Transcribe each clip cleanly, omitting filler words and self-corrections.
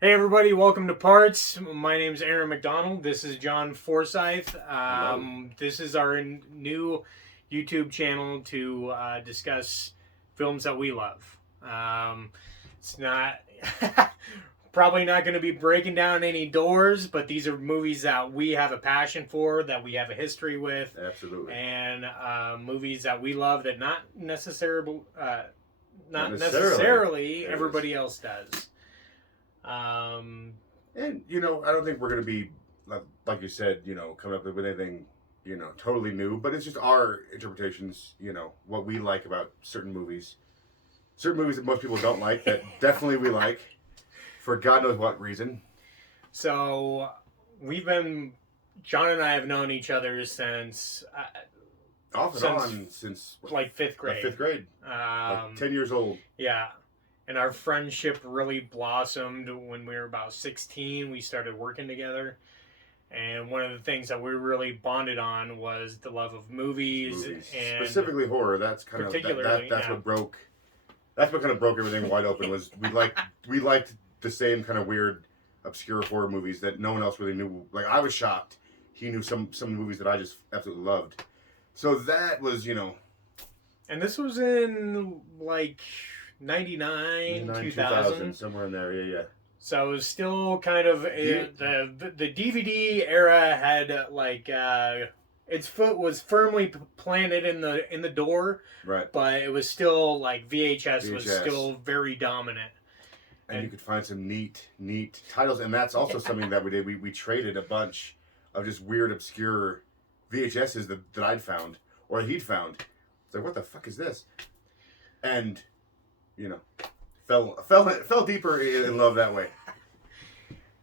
Hey everybody, welcome to Parts. My name's Aaron McDonald. This is John Forsyth. This is our new YouTube channel to discuss films that we love. It's not probably not going to be breaking down any doors, but these are movies that we have a passion for, that we have a history with, Absolutely. and movies that we love that not necessarily Yes. everybody else does. And I don't think we're gonna be like you said, coming up with anything, totally new. But it's just our interpretations. What we like about certain movies that most people don't like, that definitely we like, for God knows what reason. So John and I have known each other since Off and on since like fifth grade. Fifth grade, like 10 years old. Yeah, and our friendship really blossomed when we were about 16. We started working together, and one of the things that we really bonded on was the love of movies. And specifically horror. That's kind of that's what broke. That's what kind of broke everything wide open. Was we liked the same kind of weird, obscure horror movies that no one else really knew. Like, I was shocked he knew some movies that I just absolutely loved. So that was, and this was in like 99, 2000, somewhere in there. Yeah. So it was still kind of the DVD era had its foot was firmly planted in the door, right? But it was still like VHS was still very dominant. And you could find some neat titles, and that's also something that we did. We traded a bunch of just weird, obscure VHSs that I'd found or he'd found. It's like, what the fuck is this? And fell deeper in love that way.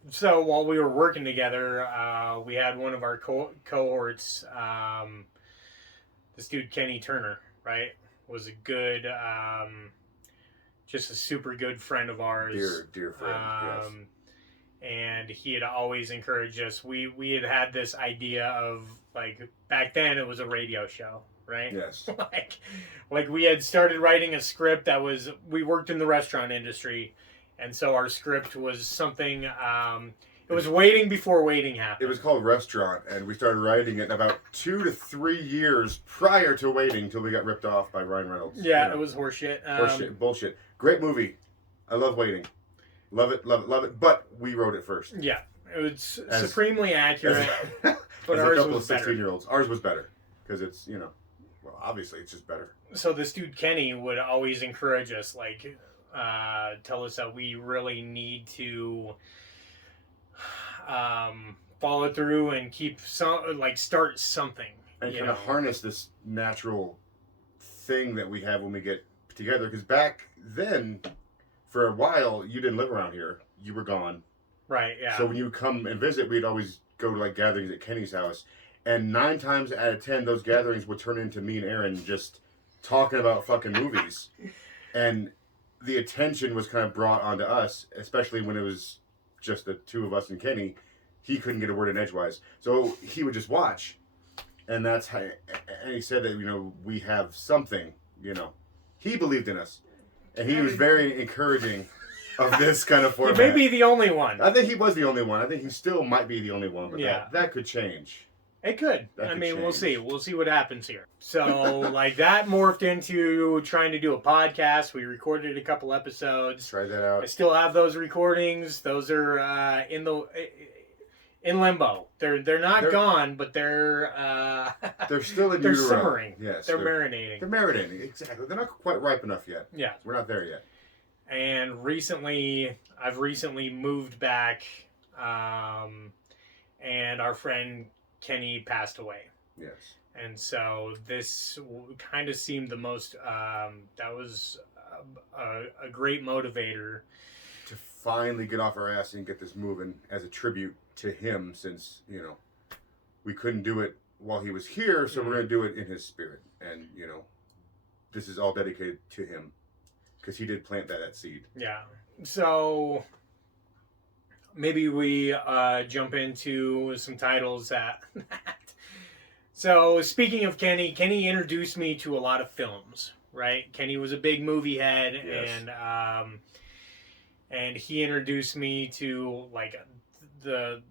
So while we were working together, we had one of our cohorts, this dude Kenny Turner, right, was a good, just a super good friend of ours. Dear friend, yes. And he had always encouraged us. We had this idea of, like, back then it was a radio show, right? Yes. like we had started writing a script that was, we worked in the restaurant industry, and so our script was something, it was Waiting Before Waiting happened. It was called Restaurant, and we started writing it about 2 to 3 years prior to Waiting, till we got ripped off by Ryan Reynolds. Yeah, it was horseshit. Bullshit. Great movie. I love Waiting. Love it. But we wrote it first. Yeah, it was supremely accurate. But ours was better. 16-year-olds. Ours was better because it's well, obviously it's just better. So this dude Kenny would always encourage us, like, tell us that we really need to follow through and start something, and kind of harness this natural thing that we have when we get together. Because back then, for a while, you didn't live around here. You were gone. Right, yeah. So when you come and visit, we'd always go to like gatherings at Kenny's house. And 9 times out of 10, those gatherings would turn into me and Aaron just talking about fucking movies. And the attention was kind of brought onto us, especially when it was just the two of us and Kenny. He couldn't get a word in edgewise. So he would just watch. And that's how, and he said that, we have something, He believed in us. And he was very encouraging of this kind of format. He may be the only one. I think he was the only one. I think he still might be the only one, but that could change. It could. We'll see. We'll see what happens here. So, like, that morphed into trying to do a podcast. We recorded a couple episodes. Try that out. I still have those recordings. Those are in limbo. They're not gone, but they're still in they're utero. simmering. Yes, they're marinating. They're marinating, exactly. They're not quite ripe enough yet. Yeah, we're not there yet. And I've recently moved back, and our friend Kenny passed away. Yes. And so this kind of seemed the most. That was a great motivator to finally get off our ass and get this moving as a tribute to him, since we couldn't do it while he was here, so we're going to do it in his spirit, and this is all dedicated to him because he did plant that seed. Yeah. So maybe we jump into some titles that. So speaking of Kenny introduced me to a lot of films. Right? Kenny was a big movie head, yes. And and he introduced me to like the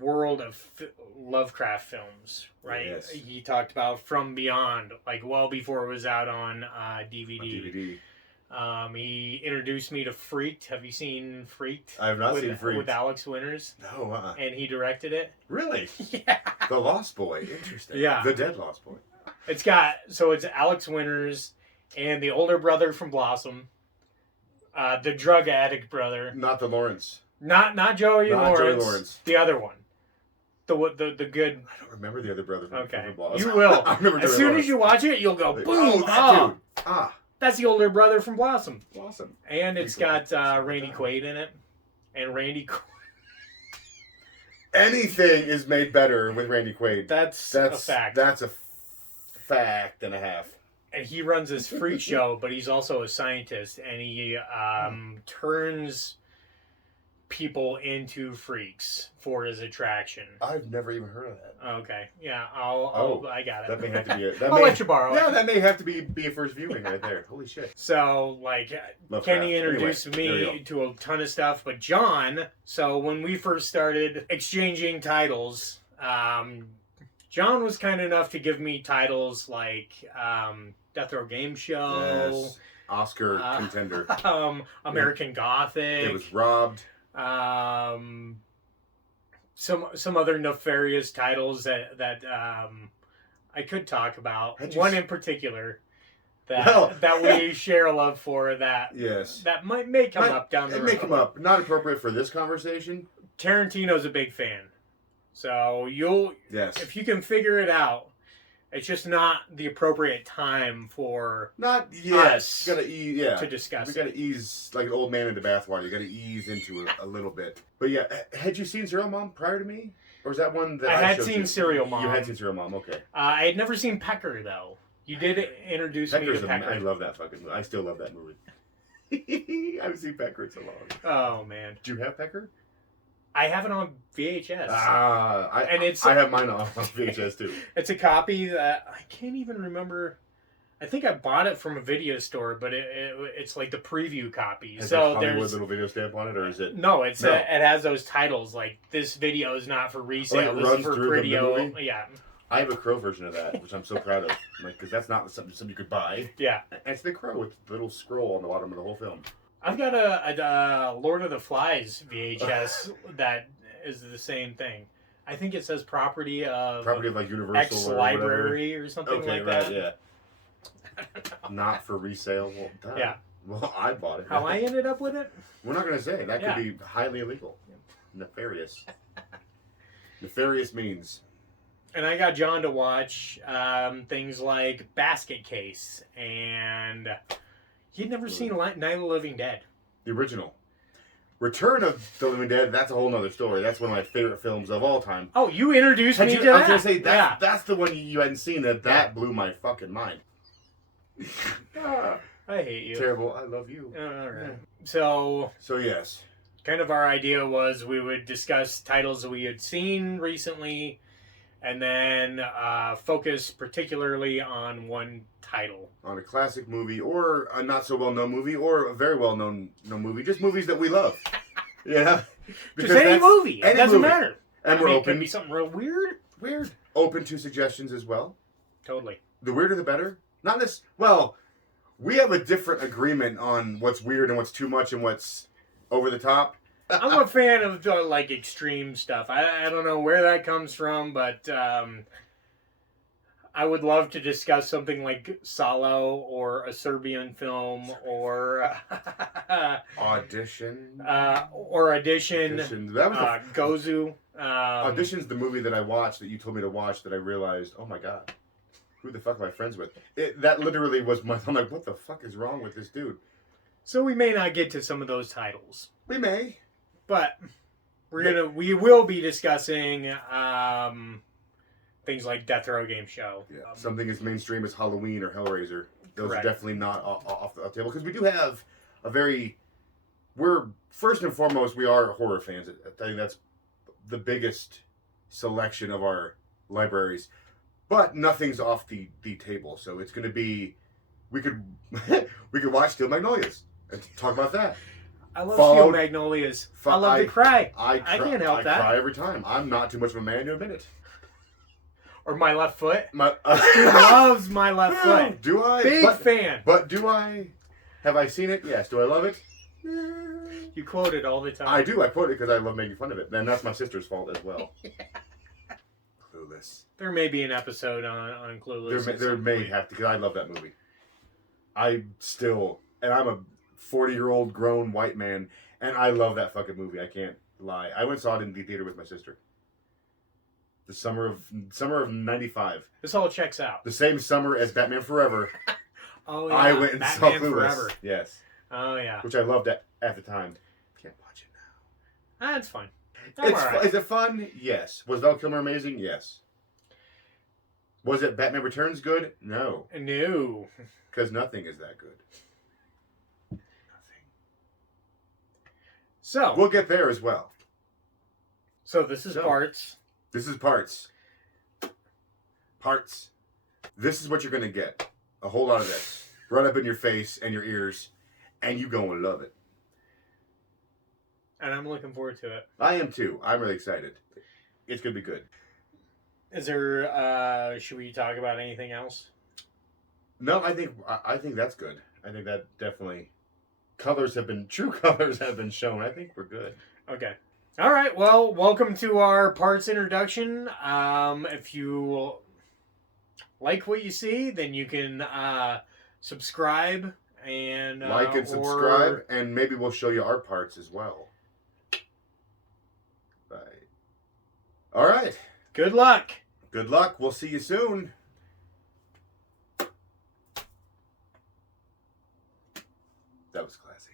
world of Lovecraft films, right? Yes. He talked about From Beyond, like well before it was out on DVD. DVD. He introduced me to Freaked. Have you seen Freaked? I have not seen Freaked. With Alex Winters. No, And he directed it. Really? Yeah. The Lost Boy. Interesting. Yeah. The Dead Lost Boy. It's Alex Winters and the older brother from Blossom, the drug addict brother. Not the Lawrence. Not Joey Not Lawrence. Joey Lawrence. The other one. The good. I don't remember the other brother from Okay. Blossom. You will. I remember As Joey soon Lawrence. as you watch it, you'll go boom. Oh, that dude. Ah, That's the older brother from Blossom. Blossom. And it's got Randy Quaid in it. And Randy Quaid. Anything is made better with Randy Quaid. That's a fact. That's a fact and a half. And he runs this freak show, but he's also a scientist, and he turns people into freaks for his attraction. I've never even heard of that. Okay, yeah, I got it. That may have to be it. I'll let you borrow Yeah, it. that may have to be a first viewing right there. Holy shit. So, like, Lovecraft. Kenny introduced Anyway, me to a ton of stuff, but John, so when we first started exchanging titles, John was kind enough to give me titles like Death Row Game Show, Yes. Oscar contender. American Gothic. It was robbed. Some other nefarious titles that I could talk about. Had you One s- in particular that Well- that we share a love for that Yes. that may come up down the It road. may come up. Not appropriate for this conversation. Tarantino's a big fan, so Yes. if you can figure it out. It's just not the appropriate time for Not yes. us Gotta ease. Yeah. to discuss We it. gotta ease like an old man in the bathwater. You gotta ease into it a little bit. But yeah, had you seen Serial Mom prior to me, or is that one that I had showed seen you? Serial Mom. You had seen Serial Mom. Okay. I had never seen Pecker though. You did introduce Pecker's me to Pecker. I love that fucking movie. I still love that movie. I haven't seen Pecker in so long. Oh man, Do you have Pecker? I have it on VHS. And it's- I have mine on VHS too. It's a copy that I can't even remember. I think I bought it from a video store, but it's like the preview copy. Has So that Hollywood there's little video stamp on it, or is it? no, No. it has those titles like this video is not for resale. it This is runs for through the video. movie? Yeah, I have a Crow version of that, which I'm so proud of. Like, because that's not something you could buy. yeah. And it's the Crow with the little scroll on the bottom of the whole film. I've got a Lord of the Flies VHS that is the same thing. I think it says property of Like Universal X or Library or something whatever. Okay, like right, that. yeah. Not for resale. Well, duh. Yeah. Well, I bought it. How I ended up with it? We're not going to say. That Yeah. could be highly illegal. Nefarious. Nefarious means. And I got John to watch things like Basket Case, and he'd never seen Night of the Living Dead. The original. Return of the Living Dead, that's a whole nother story. That's one of my favorite films of all time. Oh, you introduced me to I was that? going to say, yeah. that's the one you hadn't seen. That blew my fucking mind. I hate you. Terrible. I love you. All right. So, So, yes. kind of our idea was we would discuss titles that we had seen recently, and then focus particularly on one title. On a classic movie, or a not so well known movie, or a very well known movie. Just movies that we love. Yeah. Just any movie. It any doesn't movie. matter. And I we're mean, it open. could be something real weird. Weird. Open to suggestions as well. Totally. The weirder the better. Not this. Well, we have a different agreement on what's weird and what's too much and what's over the top. I'm a fan of like extreme stuff. I don't know where that comes from, but I would love to discuss something like Salo or a Serbian film or Audition. or Audition. Audition. That was Gozu. Audition's the movie that I watched that you told me to watch that I realized, oh my god, who the fuck am I friends with? That literally was my. I'm like, what the fuck is wrong with this dude? So we may not get to some of those titles, We may. but we will be discussing things like Death Row Game Show. Yeah. Something as mainstream as Halloween or Hellraiser. Those Correct. are definitely not off the table because we do have a very. We're first and foremost we are horror fans. I think that's the biggest selection of our libraries, but nothing's off the table. So it's going to be. We could we could watch Steel Magnolias and talk about that. I love Followed- Steel Magnolias. I love to cry. I can't help that. I cry every time. I'm not too much of a man to admit it. Or My Left Foot. My, He loves My Left Foot. Do I? Big fan. But do I? Have I seen it? Yes. Do I love it? You quote it all the time. I do. I quote it because I love making fun of it. And that's my sister's fault as well. Clueless. There may be an episode on Clueless. There may have to, because I love that movie. And I'm a 40-year-old grown white man, and I love that fucking movie. I can't lie. I went and saw it in the theater with my sister. The summer of '95. This all checks out. The same summer as Batman Forever. Oh yeah. I went and Batman saw Clueless. Forever. Yes. Oh yeah. Which I loved at the time. Can't watch it now. That's fine. I'm alright. Is it fun? Yes. Was Val Kilmer amazing? Yes. Was it Batman Returns good? No. No. Because nothing is that good. Nothing. So We'll get there as well. this is So. Parts. This is Parts. Parts. This is what you're going to get. A whole lot of this. Right up in your face and your ears. And you going to love it. And I'm looking forward to it. I am too. I'm really excited. It's going to be good. Is there should we talk about anything else? No, I think that's good. I think that definitely true colors have been shown. I think we're good. Okay. All right. Well, welcome to our Parts introduction. If you like what you see, then you can subscribe and Like and subscribe, and maybe we'll show you our parts as well. Bye. All right. Good luck. Good luck. We'll see you soon. That was classy.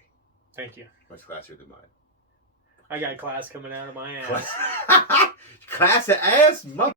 Thank you. Much classier than mine. I got class coming out of my ass. Class ass, mother.